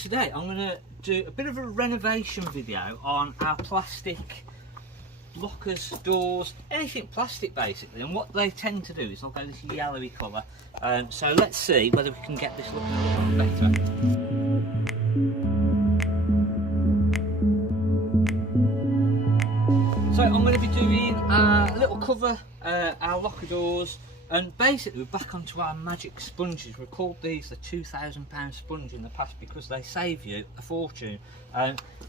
today I'm going to do a bit of a renovation video on our plastic lockers, doors, anything plastic basically, and what they tend to do is they'll go this yellowy colour. So let's see whether we can get this looking a little better. So I'm going to be doing a little cover, our locker doors, and basically we're back onto our magic sponges. We called these the £2,000 sponge in the past because they save you a fortune.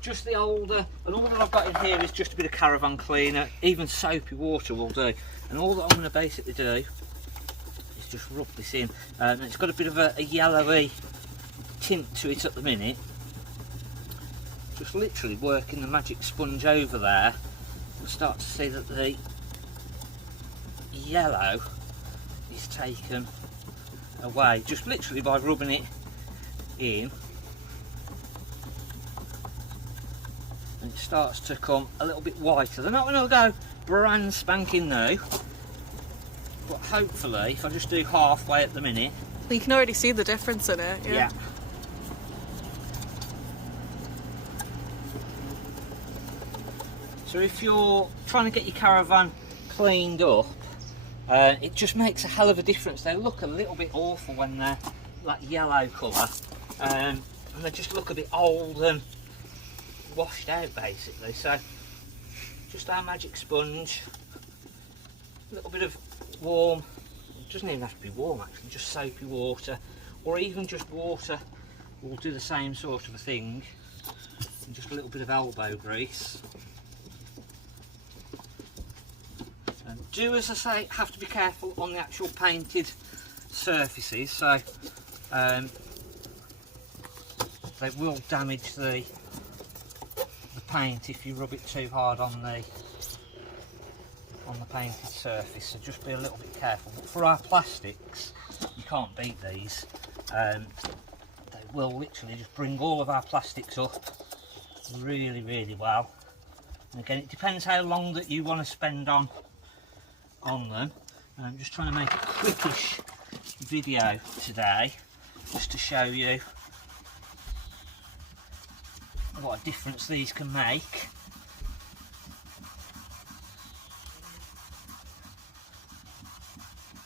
Just the older, and all that I've got in here is just a bit of Caravan cleaner, even soapy water will do. And all that I'm going to basically do is just rub this in. And it's got a bit of a yellowy tint to it at the minute. Just literally working the magic sponge over there. You'll start to see that the yellow is taken away just literally by rubbing it in, and it starts to come a little bit whiter. They're not going to go brand spanking new, but hopefully if I just do halfway at the minute, you can already see the difference in it. yeah. So if you're trying to get your caravan cleaned up, it just makes a hell of a difference. They look a little bit awful when they're that yellow colour, and they just look a bit old and washed out basically. So just our magic sponge, a little bit of warm, it doesn't even have to be warm actually, just soapy water, or even just water will do the same sort of a thing, and just a little bit of elbow grease. Do, as I say, have to be careful on the actual painted surfaces, so they will damage the paint if you rub it too hard on the painted surface, so just be a little bit careful. But for our plastics, you can't beat these. They will literally just bring all of our plastics up really well. And again, it depends how long that you want to spend on them. I'm just trying to make a quickish video today just to show you what a difference these can make.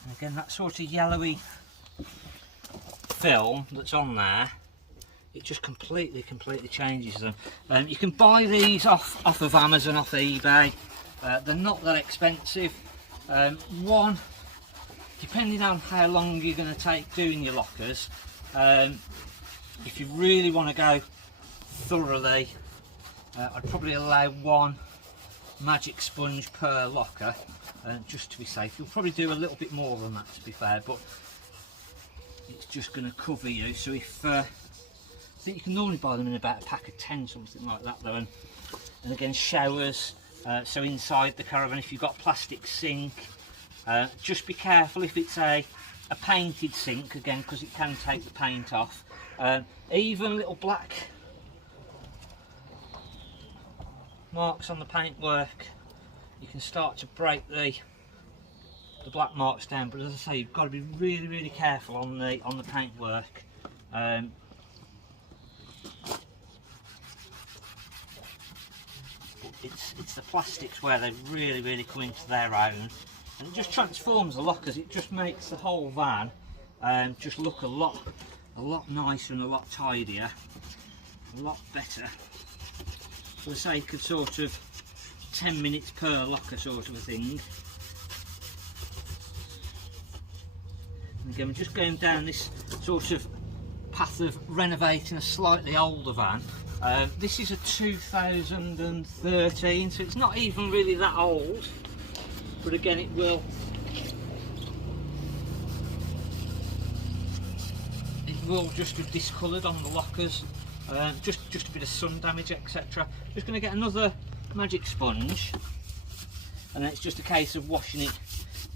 And again, that sort of yellowy film that's on there, it just completely changes them. You can buy these off of Amazon, off eBay. They're not that expensive. One, depending on how long you're going to take doing your lockers, if you really want to go thoroughly, I'd probably allow one magic sponge per locker, just to be safe. You'll probably do a little bit more than that, to be fair, but it's just going to cover you. So if I think you can normally buy them in about a pack of 10, something like that though. And again, showers. So inside the caravan, if you've got plastic sink, just be careful if it's a painted sink, again, because it can take the paint off. Even little black marks on the paintwork, you can start to break the black marks down. But as I say, you've got to be really careful on the paintwork. It's the plastics where they really come into their own, and it just transforms the lockers. It just makes the whole van just look a lot nicer and a lot tidier, a lot better, for the sake of sort of 10 minutes per locker sort of a thing. And again, we're just going down this sort of path of renovating a slightly older van. This is a 2013, so it's not even really that old, but again, it will just have discoloured on the lockers, just a bit of sun damage, etc. Just going to get another magic sponge, and then it's just a case of washing it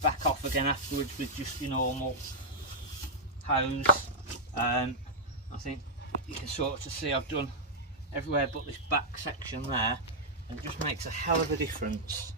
back off again afterwards with just your normal hose. I think you can sort of see I've done everywhere but this back section there, and it just makes a hell of a difference.